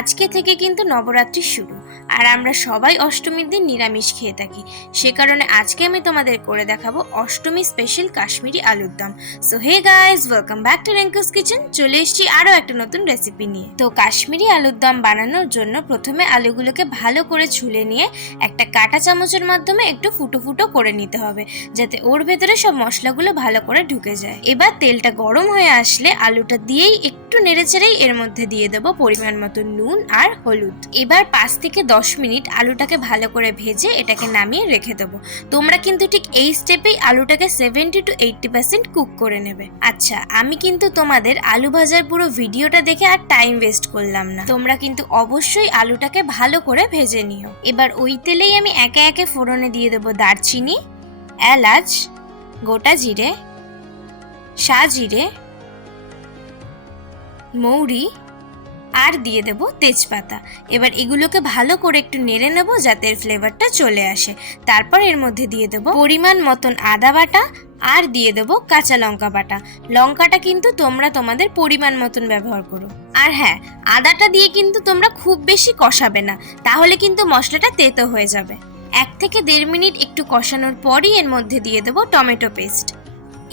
আজকে থেকে কিন্তু নবরাত্রি শুরু। আর আমরা সবাই অষ্টমীর দিন নিরামিষ খেয়ে থাকি। সে কারণে আজকে আমি তোমাদের করে দেখাবো অষ্টমী স্পেশাল কাশ্মীরি আলুর দম। So hey guys welcome back to Renku's kitchen চলে এসেছি আরও একটা নতুন রেসিপি নিয়ে। তো কাশ্মীরি আলুর দম বানানোর জন্য প্রথমে আলুগুলোকে ভালো করে ছুলে নিয়ে একটা কাঁটা চামচের মাধ্যমে একটু ফুটো ফুটো করে নিতে হবে, যাতে ওর ভেতরে সব মশলাগুলো ভালো করে ঢুকে যায়। এবার তেলটা গরম হয়ে আসলে আলুটা দিয়েই একটু নেড়েচেড়েই এর মধ্যে দিয়ে দেবো পরিমাণ মতো নুন আর হলুদ। এবার পাঁচ থেকে দশ মিনিট আলুটাকে ভালো করে ভেজে এটাকে নামিয়ে রেখে দেবো। তোমরা কিন্তু ঠিক এই স্টেপেই আলুটাকে seventy two eighty percent cook করে নেবে। আচ্ছা আমি কিন্তু তোমাদের আলু ভাজার পুরো ভিডিওটা দেখে আর টাইম ওয়েস্ট করলাম না। তোমরা কিন্তু অবশ্যই আলুটাকে ভালো করে ভেজে নিও। এবার ওই তেলেই আমি একে একে ফোড়নে দিয়ে দেবো দারচিনি, এলাচ, গোটা জিরে শাহ জিরে মৌরি আর দিয়ে দেব তেজপাতা। এবার এগুলোকে ভালো করে একটু নেড়ে নেব যাতে এর ফ্লেভারটা চলে আসে। তারপর এর মধ্যে দিয়ে দেব পরিমাণ মতন আদা বাটা আর দিয়ে দেবো কাঁচা লঙ্কা বাটা। লঙ্কাটা কিন্তু তোমরা তোমাদের পরিমাণ মতন ব্যবহার করো। আর হ্যাঁ আদাটা দিয়ে কিন্তু তোমরা খুব বেশি কষাবে না, তাহলে কিন্তু মশলাটা তেতো হয়ে যাবে। এক থেকে দেড় মিনিট একটু কষানোর পরই এর মধ্যে দিয়ে দেবো টমেটো পেস্ট।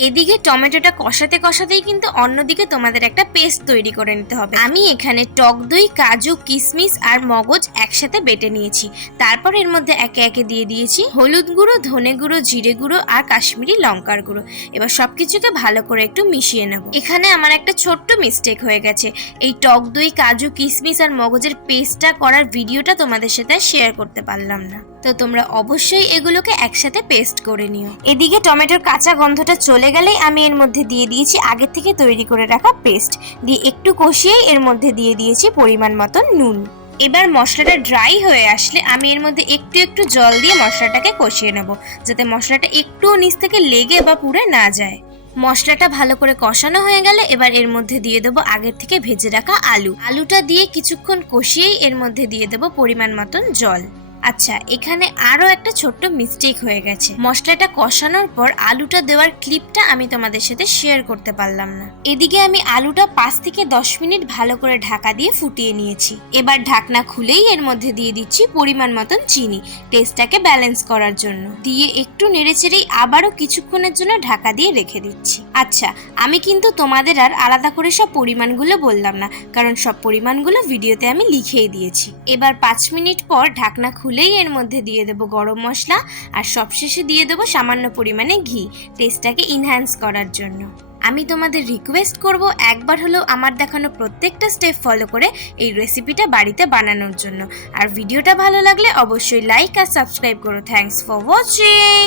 এদিকে টমেটোটা কষাতে কষাতেই কিন্তু অন্যদিকে তোমাদের একটা পেস্ট তৈরি করে নিতে হবে। আমি এখানে টক দই, কাজু কিশমিশ আর মগজ একসাথে বেটে নিয়েছি। তারপর এর মধ্যে একে একে দিয়ে দিয়েছি হলুদ গুঁড়ো, ধনে গুঁড়ো, জিরে গুঁড়ো আর কাশ্মীরি লঙ্কার গুঁড়ো। এবার সবকিছুকে ভালো করে একটু মিশিয়ে নেব। এখানে আমার একটা ছোট্ট মিস্টেক হয়ে গেছে। এই টক দই, কাজু কিশমিশ আর মগজের পেস্টটা করার ভিডিওটা তোমাদের সাথে শেয়ার করতে পারলাম না। তো তোমরা অবশ্যই এগুলোকে একসাথে পেস্ট করে নিও। এদিকে টমেটোর কাঁচা গন্ধটা চলে গেলেই আমি এর মধ্যে দিয়ে দিয়েছি আগে থেকে তৈরি করে রাখা পেস্ট। দিয়ে একটু কষিয়েই এর মধ্যে দিয়ে দিয়েছি পরিমাণ মতন নুন। এবার মশলাটা ড্রাই হয়ে আসলে আমি এর মধ্যে একটু একটু জল দিয়ে মশলাটাকে কষিয়ে নেব, যাতে মশলাটা একটুও নিচ থেকে লেগে বা পুড়ে না যায়। মশলাটা ভালো করে কষানো হয়ে গেলে এবার এর মধ্যে দিয়ে দেবো আগের থেকে ভেজে রাখা আলু। আলুটা দিয়ে কিছুক্ষণ কষিয়েই এর মধ্যে দিয়ে দেবো পরিমাণ মতন জল। আচ্ছা এখানে আরও একটা ছোট্ট মিস্টেক হয়ে গেছে। মশলাটা কষানোর পর আলুটা দেওয়ার ক্লিপটা আমি তোমাদের সাথে শেয়ার করতে পারলাম না। এদিকে আমি আলুটা পাঁচ থেকে দশ মিনিট ভালো করে ঢাকা দিয়ে ফুটিয়ে নিয়েছি। এবার ঢাকনা খুলেই এর মধ্যে দিয়ে দিচ্ছি পরিমাণ মতন চিনি টেস্টটাকে ব্যালেন্স করার জন্য। দিয়ে একটু নেড়েচেড়েই আবারও কিছুক্ষণের জন্য ঢাকা দিয়ে রেখে দিচ্ছি। আচ্ছা আমি কিন্তু তোমাদের আর আলাদা করে সব পরিমাণগুলো বললাম না, কারণ সব পরিমাণগুলো ভিডিওতে আমি লিখেই দিয়েছি। এবার পাঁচ মিনিট পর ঢাকনা খুলেই এর মধ্যে দিয়ে দেবো গরম মশলা আর সবশেষে দিয়ে দেবো সামান্য পরিমাণে ঘি টেস্টটাকে ইনহ্যান্স করার জন্য। আমি তোমাদের রিকোয়েস্ট করব একবার হলেও আমার দেখানো প্রত্যেকটা স্টেপ ফলো করে এই রেসিপিটা বাড়িতে বানানোর জন্য। আর ভিডিওটা ভালো লাগলে অবশ্যই লাইক আর সাবস্ক্রাইব করো। Thanks for watching